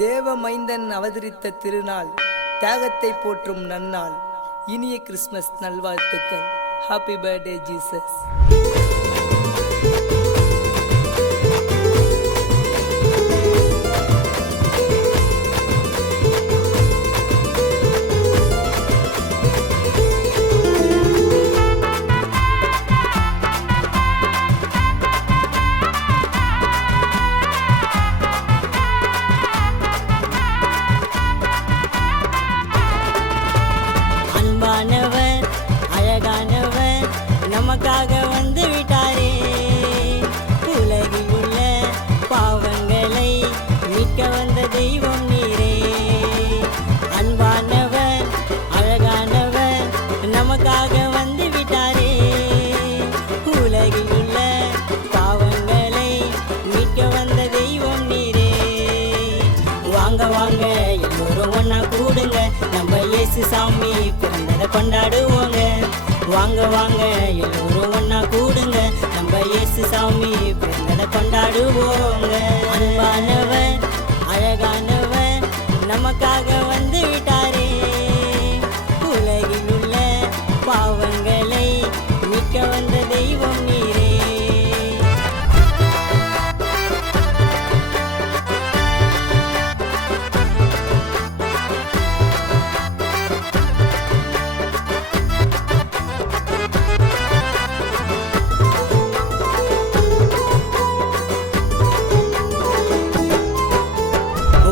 தேவ மைந்தன் அவதரித்த திருநாள், தியாகத்தை போற்றும் நன்னாள். இனிய கிறிஸ்மஸ் நல்வாழ்த்துக்கள். Happy birthday Jesus. அன்பானவர், அழகானவர், நமக்காக வந்து விட்டாரே. உலகில் உள்ள பாவங்களை மீட்க வந்த தெய்வம் நீரே. அன்பானவர், அழகானவர், நமக்காக வந்து விட்டாரே. உலகில் உள்ள பாவங்களை மீட்க வந்த தெய்வம் நீரே. வாங்க வாங்க எல்லோரும் ஒன்னா கூடுங்க, நம்ம இயேசு சாமி பிறந்ததை கொண்டாடுவோங்க. வாங்க வாங்க எல்லோரும் ஒன்னா கூடுங்க, நம்ம இயேசு சாமி பிறந்ததை கொண்டாடுவோங்க. அன்பானவர், அழகானவர், நமக்காக வந்து விட்டாரே. உலகில் உள்ள பாவங்களை மீட்க வந்த தெய்வம் நீரே.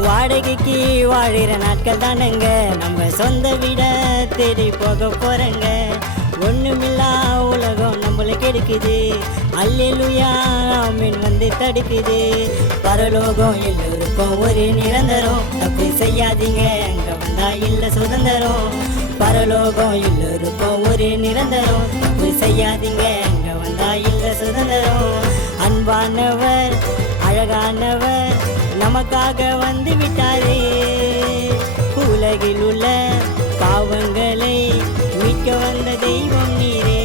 வாடகைக்கு வாழிற நாட்கள் தானங்க, நம்ம சொந்த வீட தேடி போக போறங்க. ஒண்ணுமில்லா உலகம் நம்மளுக்கு எடுக்குது, அல்லேலூயா ஆமென் வந்து தடுக்குது. பரலோகம் எல்லோருக்கும் ஒரு நிரந்தரம், தப்பு செய்யாதீங்க அங்க வந்தா இல்ல சுதந்திரம். பரலோகம் எல்லோருக்கும் ஒரு நிரந்தரம், தப்பு செய்யாதீங்க அங்க வந்தா இல்ல சுதந்திரம். அன்பானவர், அழகானவர், நமக்காக வந்து விட்டாரே. உலகில் உள்ள பாவங்களை மீட்க வந்த தெய்வம் நீரே.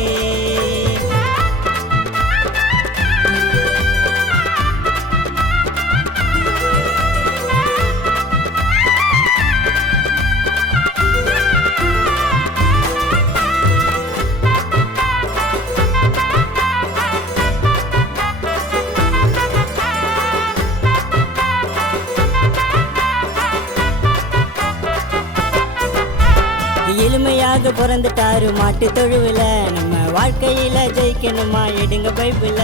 எளிமையாக பிறந்துட்டாரு மாட்டு தொழுவுல, நம்ம வாழ்க்கையில ஜெயிக்கணுமா எடுங்க பைபிள.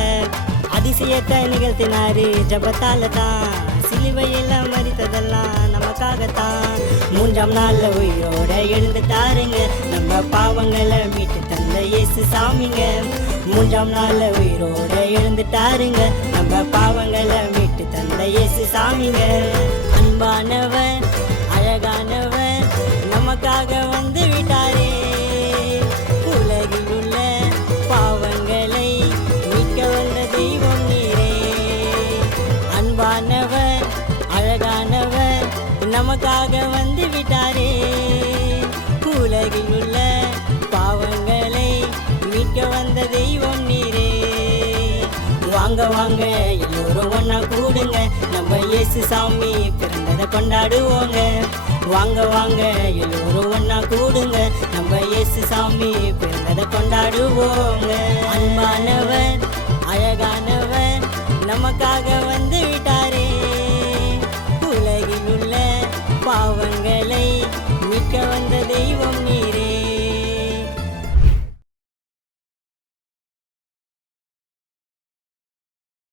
அதிசயத்தை நிகழ்த்தினாரு ஜபத்தால தான், சிலுவையில மரித்ததெல்லாம் நமக்காகத்தான். 3ஆம் நாள்ல உயிரோட எழுந்துட்டாருங்க, நம்ம பாவங்களை மீட்டு தந்த இயேசு சாமிங்க. 3ஆம் நாள்ல உயிரோட எழுந்துட்டாருங்க, நம்ம பாவங்களை மீட்டு தந்த இயேசு சாமிங்க. அன்பானவர், அழகானவர், நமக்காக வந்து விட்டாரே. உலகில் உள்ள பாவங்களை மீட்க வந்த தெய்வம் நீரே. அன்பானவர், அழகானவர், நமக்காக வந்து விட்டாரே. உலகில் உள்ள பாவங்களை மீட்க வந்த தெய்வம் நீரே. வாங்க வாங்க எல்லோரும் ஒன்னா கூடுங்க, நம்ம இயேசு சாமி பிறந்ததை கொண்டாடுவோங்க. வாங்க வாங்க எல்லோரும் ஒன்னா கூடுங்க, நம்ம இயேசு சாமி பிறந்ததை கொண்டாடுவோங்க. அன்பானவர், அழகானவர், நமக்காக வந்து விட்டாரே. உலகில் உள்ள பாவங்களை மீட்க வந்த